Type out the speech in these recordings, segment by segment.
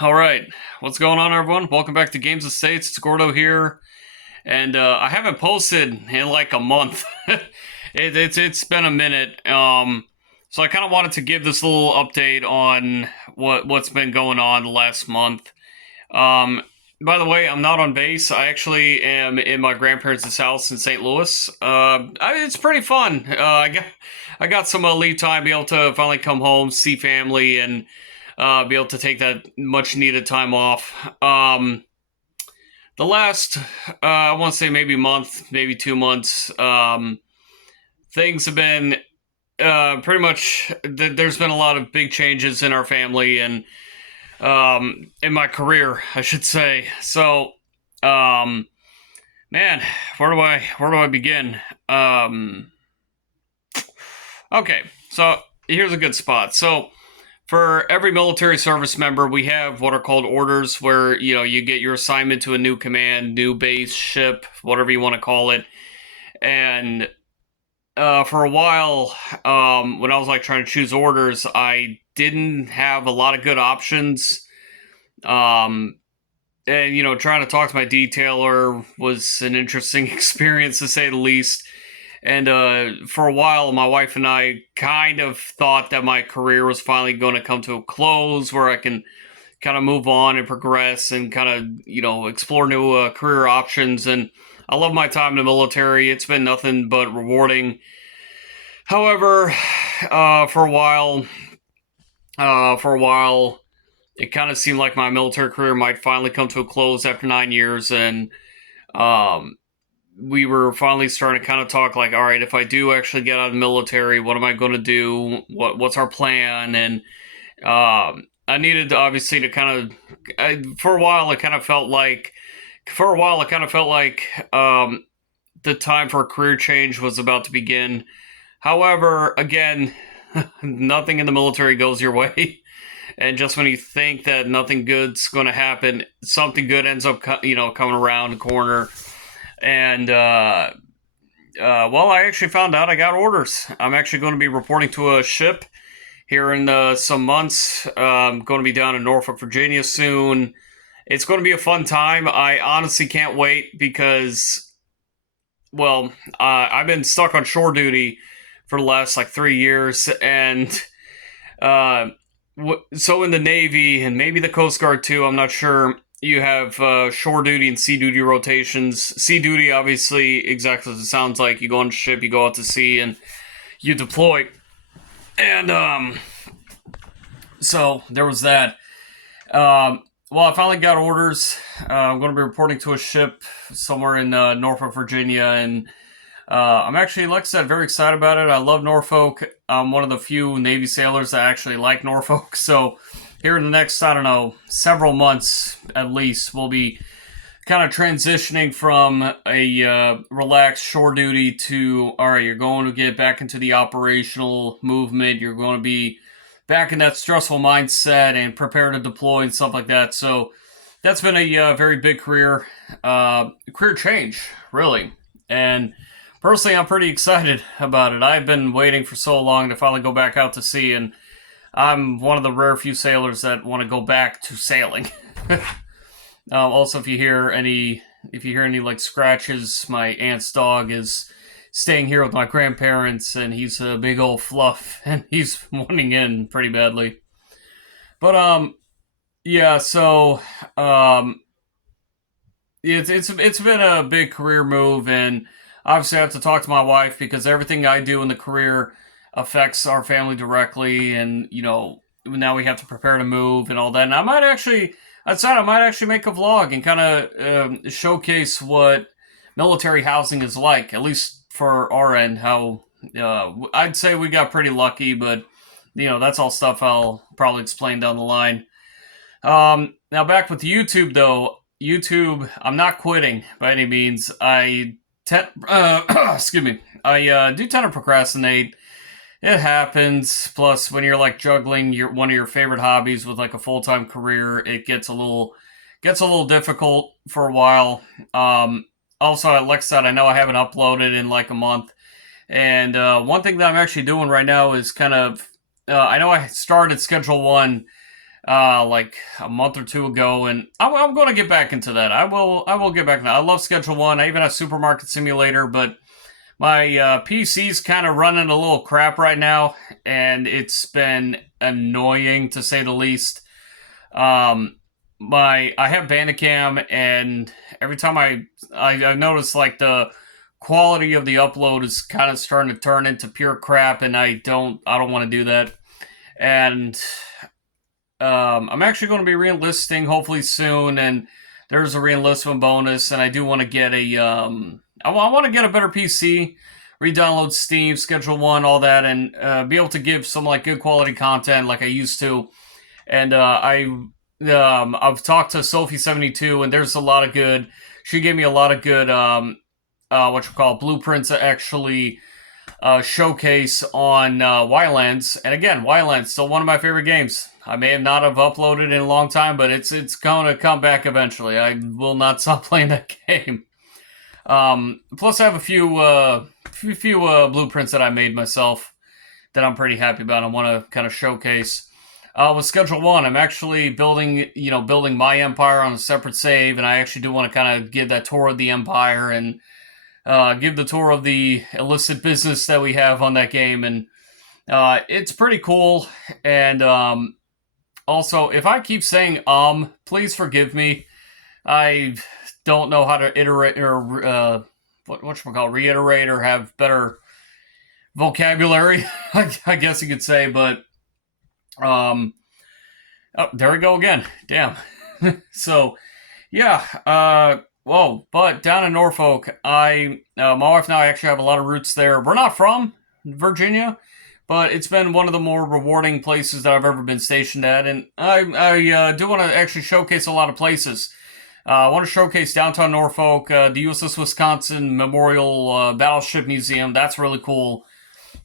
All right, what's going on, everyone? Welcome back to Games of States. It's Gordo here, and I haven't posted in like a month. It's been a minute. So I kind of wanted to give this little update on what's been going on the last month. Um, by the way, I'm not on base. I actually am in my grandparents' house in St. Louis. It's pretty fun. I got some leave time, be able to finally come home, see family, and be able to take that much needed time off. The last, I want to say maybe month, maybe 2 months, things have been pretty much. There's been a lot of big changes in our family and in my career, I should say. So, um, man, where do I begin? Okay, so here's a good spot. So for every military service member, we have what are called orders, where you get your assignment to a new command, new base, ship, whatever you want to call it. And for a while, when I was like trying to choose orders, I didn't have a lot of good options. Um, and trying to talk to my detailer was an interesting experience to say the least. And for a while, my wife and I kind of thought that my career was finally going to come to a close, where I can kind of move on and progress and kind of explore new career options. And I love my time in the military. It's been nothing but rewarding. However, for a while, it kind of seemed like my military career might finally come to a close after 9 years, and um, we were finally starting to kind of talk like, all right, if I do actually get out of the military, what am I going to do? What's our plan? And I needed to, obviously, to kind of. For a while, it kind of felt like. For a while, it kind of felt like the time for a career change was about to begin. However, again, nothing in the military goes your way. And just when you think that nothing good's going to happen, something good ends up, coming around the corner. And well, I actually found out I got orders. I'm actually going to be reporting to a ship here in some months. I'm going to be down in Norfolk, Virginia soon. It's going to be a fun time. I honestly can't wait because, well, I've been stuck on shore duty for the last like 3 years, and uh, so in the Navy and maybe the Coast Guard too. I'm not sure. You have shore duty and sea duty rotations. Sea duty, obviously, exactly as it sounds like. You go on a ship, you go out to sea, and you deploy. And so there was that. Well, I finally got orders. I'm going to be reporting to a ship somewhere in Norfolk, Virginia, and I'm actually, like I said, very excited about it. I love Norfolk. I'm one of the few Navy sailors that actually like Norfolk. So here in the next, I don't know, several months at least, we'll be kind of transitioning from a relaxed shore duty to, all right, you're going to get back into the operational movement. You're going to be back in that stressful mindset and prepare to deploy and stuff like that. So that's been a very big career change, really. And personally, I'm pretty excited about it. I've been waiting for so long to finally go back out to sea, and I'm one of the rare few sailors that want to go back to sailing. Also, if you hear any like scratches, my aunt's dog is staying here with my grandparents, and he's a big old fluff, and he's wanting in pretty badly. But yeah. So um, it's been a big career move, and obviously I have to talk to my wife because everything I do in the career affects our family directly, and now we have to prepare to move and all that. And I might actually make a vlog and kind of showcase what military housing is like, at least for our end. How I'd say we got pretty lucky, but that's all stuff I'll probably explain down the line. Now back with YouTube though. YouTube, I'm not quitting by any means. Excuse me. I do tend to procrastinate. It happens. Plus, when you're like juggling one of your favorite hobbies with like a full time career, it gets a little difficult for a while. Also, like I said, I know I haven't uploaded in like a month, and one thing that I'm actually doing right now is kind of I know I started Schedule One like a month or two ago, and I'm going to get back into that. I will get back into that. I love Schedule One. I even have Supermarket Simulator, but my PC's kind of running a little crap right now, and it's been annoying to say the least. Um, I have Bandicam, and every time I notice like the quality of the upload is kind of starting to turn into pure crap, and I don't want to do that. And I'm actually going to be re-enlisting hopefully soon, and there's a re-enlistment bonus, and I do want to get I want to get a better PC, re-download Steam, Schedule One, all that, and be able to give some like good quality content like I used to. And I've talked to Sophie72, and there's a lot of good. She gave me a lot of good what you call blueprints that actually showcase on Wildlands. And again, Wildlands still one of my favorite games. I may have not have uploaded in a long time, but it's going to come back eventually. I will not stop playing that game. Plus, I have a few blueprints that I made myself that I'm pretty happy about. I want to kind of showcase. With Schedule One, I'm actually building my empire on a separate save, and I actually do want to kind of give that tour of the empire and give the tour of the illicit business that we have on that game, and it's pretty cool. And also, if I keep saying please forgive me. I don't know how to iterate or reiterate or have better vocabulary. I guess you could say, but oh, there we go again. Damn. So, yeah. Whoa. But down in Norfolk, my wife and I actually have a lot of roots there. We're not from Virginia, but it's been one of the more rewarding places that I've ever been stationed at, and I do want to actually showcase a lot of places. I want to showcase downtown Norfolk, the USS Wisconsin Memorial Battleship Museum. That's really cool.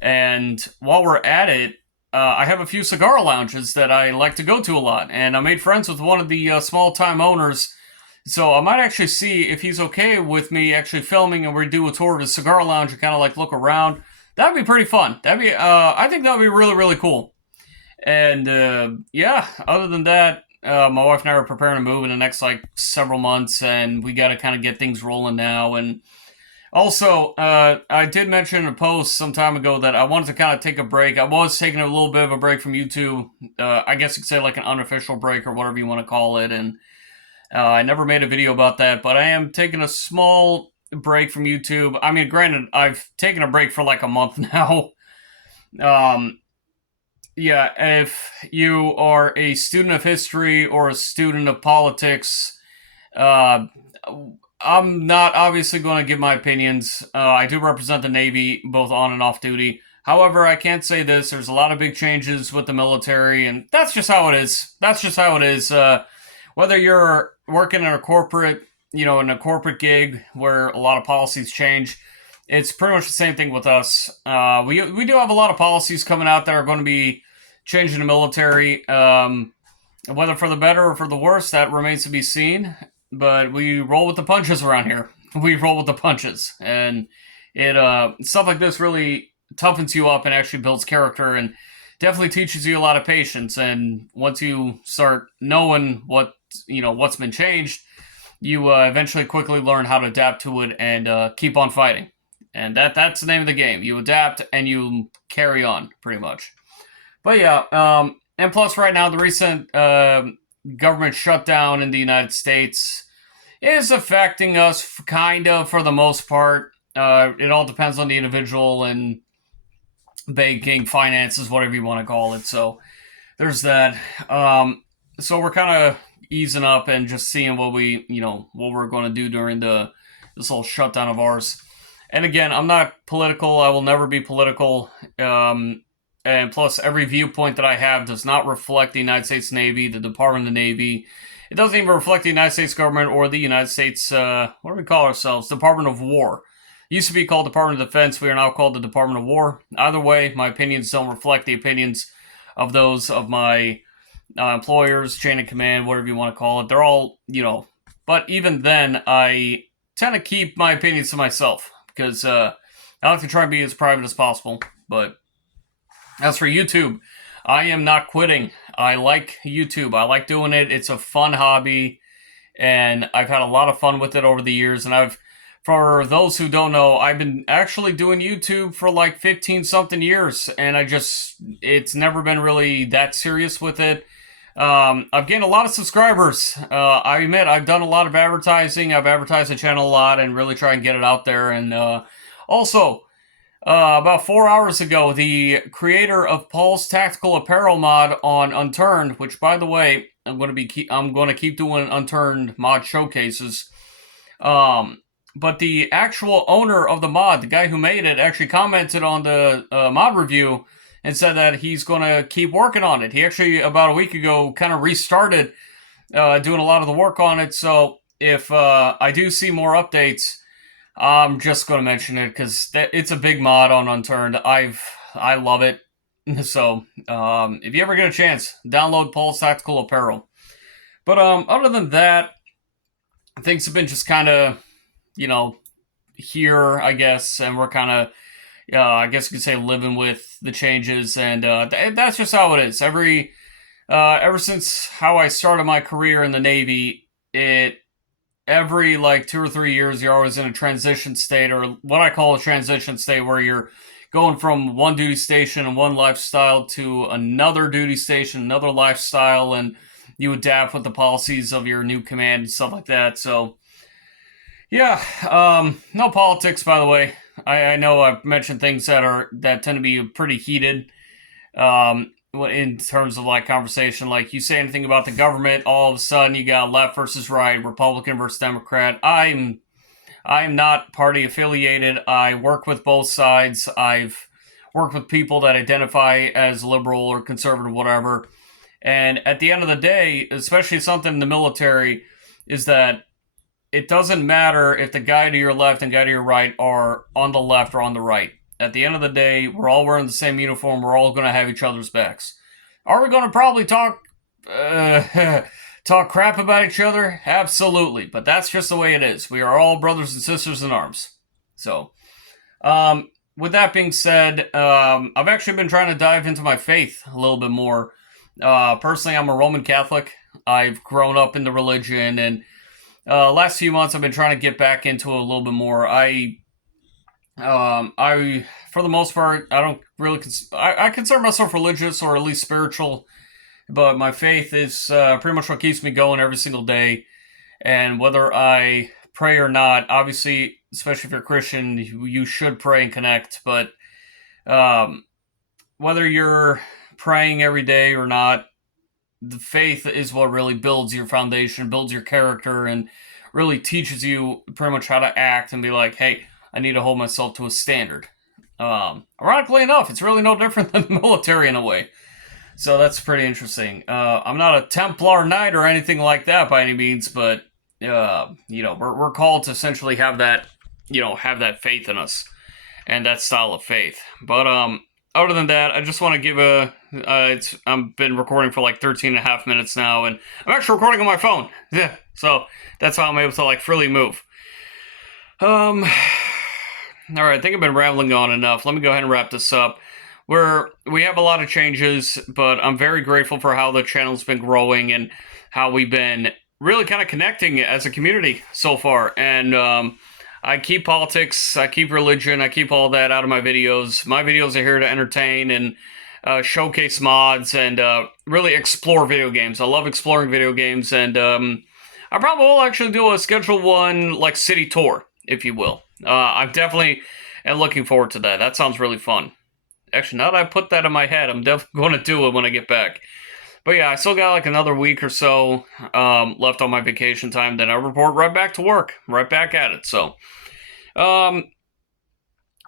And while we're at it, I have a few cigar lounges that I like to go to a lot, and I made friends with one of the small-time owners. So I might actually see if he's okay with me actually filming and we do a tour of his cigar lounge and kind of like look around. That'd be pretty fun. I think that'd be really, really cool. And yeah, other than that, my wife and I are preparing to move in the next like several months, and we got to kind of get things rolling now. And also, I did mention in a post some time ago that I wanted to kind of take a break. I was taking a little bit of a break from YouTube. I guess you could say like an unofficial break or whatever you want to call it. And I never made a video about that, but I am taking a small break from YouTube. I mean, granted, I've taken a break for like a month now. Yeah, if you are a student of history or a student of politics, uh, I'm not obviously going to give my opinions. I do represent the Navy, both on and off duty. However, I can't say this. There's a lot of big changes with the military, and that's just how it is. That's just how it is. Whether you're working in a corporate, in a corporate gig where a lot of policies change, it's pretty much the same thing with us. We do have a lot of policies coming out that are going to be changing the military. Whether for the better or for the worse, that remains to be seen. But we roll with the punches around here. We roll with the punches, and it stuff like this really toughens you up and actually builds character and definitely teaches you a lot of patience. And once you start knowing what's been changed, you eventually quickly learn how to adapt to it and keep on fighting. And that's the name of the game. You adapt and you carry on, pretty much. But yeah, and plus right now the recent government shutdown in the United States is affecting us kind of for the most part. It all depends on the individual and banking, finances, whatever you want to call it. So there's that. So we're kind of easing up and just seeing what we're going to do during this whole shutdown of ours. And again, I'm not political. I will never be political. And plus, every viewpoint that I have does not reflect the United States Navy, the Department of the Navy. It doesn't even reflect the United States government or the United States, what do we call ourselves? Department of War. It used to be called Department of Defense. We are now called the Department of War. Either way, my opinions don't reflect the opinions of those of my employers, chain of command, whatever you want to call it. They're all, but even then, I tend to keep my opinions to myself because I like to try and be as private as possible. But as for YouTube, I am not quitting. I like YouTube. I like doing it. It's a fun hobby, and I've had a lot of fun with it over the years. And for those who don't know, I've been actually doing YouTube for like 15 something years, and it's never been really that serious with it. I've gained a lot of subscribers. I admit I've done a lot of advertising. I've advertised the channel a lot and really try and get it out there. And also, about 4 hours ago, the creator of Paul's Tactical Apparel mod on Unturned, which by the way, I'm going to keep doing Unturned mod showcases. But the actual owner of the mod, the guy who made it, actually commented on the mod review and said that he's going to keep working on it. He actually, about a week ago, kind of restarted doing a lot of the work on it. So if I do see more updates, I'm just going to mention it because it's a big mod on Unturned. I love it. So if you ever get a chance, download Paul's Tactical Apparel. But other than that, things have been just kind of, here, I guess, and we're kind of, I guess you could say, living with the changes, and that's just how it is. Ever since how I started my career in the Navy, every like 2 or 3 years, you're always in a transition state, or what I call a transition state, where you're going from one duty station and one lifestyle to another duty station, another lifestyle, and you adapt with the policies of your new command and stuff like that. So, yeah, no politics, by the way. I know I've mentioned things that tend to be pretty heated. In terms of like conversation, like you say anything about the government, all of a sudden you got left versus right, Republican versus Democrat. I'm not party affiliated. I work with both sides. I've worked with people that identify as liberal or conservative, whatever. And at the end of the day, especially something in the military, is that it doesn't matter if the guy to your left and guy to your right are on the left or on the right. At the end of the day, we're all wearing the same uniform. We're all going to have each other's backs. Are we going to probably talk crap about each other? Absolutely. But that's just the way it is. We are all brothers and sisters in arms. So, with that being said, I've actually been trying to dive into my faith a little bit more. Personally, I'm a Roman Catholic. I've grown up in the religion, and last few months I've been trying to get back into it a little bit more. For the most part, I don't really. I consider myself religious or at least spiritual, but my faith is pretty much what keeps me going every single day. And whether I pray or not, obviously, especially if you're Christian, you should pray and connect. But whether you're praying every day or not, the faith is what really builds your foundation, builds your character, and really teaches you pretty much how to act and be like, hey, I need to hold myself to a standard. Ironically enough, it's really no different than the military in a way. So that's pretty interesting. I'm not a Templar Knight or anything like that by any means, but we're called to essentially have that faith in us and that style of faith. But other than that, I just want to give I've been recording for like 13 and a half minutes now, and I'm actually recording on my phone. Yeah, so that's how I'm able to like freely move. All right, I think I've been rambling on enough. Let me go ahead and wrap this up. We have a lot of changes, but I'm very grateful for how the channel's been growing and how we've been really kind of connecting as a community so far. And I keep politics, I keep religion, I keep all that out of my videos. My videos are here to entertain and showcase mods and really explore video games. I love exploring video games, and I probably will actually do a schedule one like city tour, if you will. I'm definitely looking forward to that. That sounds really fun. Actually, now that I put that in my head, I'm definitely going to do it when I get back. But yeah, I still got like another week or so left on my vacation time. Then I report right back to work, right back at it. So,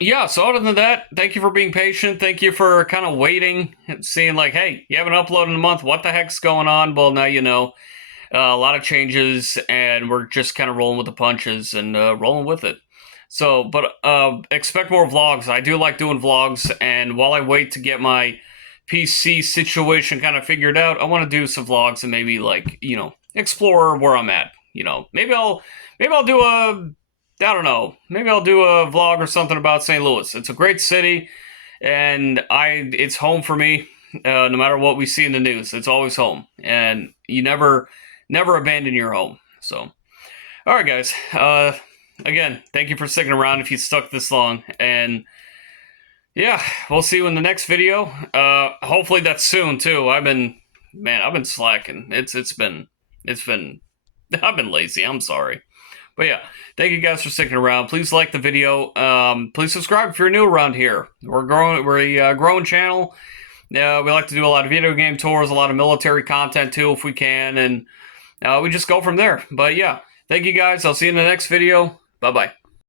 yeah, so other than that, thank you for being patient. Thank you for kind of waiting and seeing like, hey, you haven't uploaded in a month. What the heck's going on? Well, now you know. A lot of changes, and we're just kind of rolling with the punches and rolling with it. So, but expect more vlogs. I do like doing vlogs, and while I wait to get my PC situation kind of figured out, I want to do some vlogs and maybe like, explore where I'm at. Maybe I'll do I don't know, maybe I'll do a vlog or something about St. Louis. It's a great city, and it's home for me. No matter what we see in the news, it's always home, and you never abandon your home. So, all right, guys. Again, thank you for sticking around if you stuck this long, and yeah, we'll see you in the next video. Hopefully that's soon too. I've been slacking. It's been I've been lazy. I'm sorry. But yeah, thank you guys for sticking around. Please like the video. Please subscribe if you're new around here. We're growing. We're a growing channel. We like to do a lot of video game tours, a lot of military content too, if we can, and we just go from there. But yeah, thank you guys. I'll see you in the next video. Bye bye.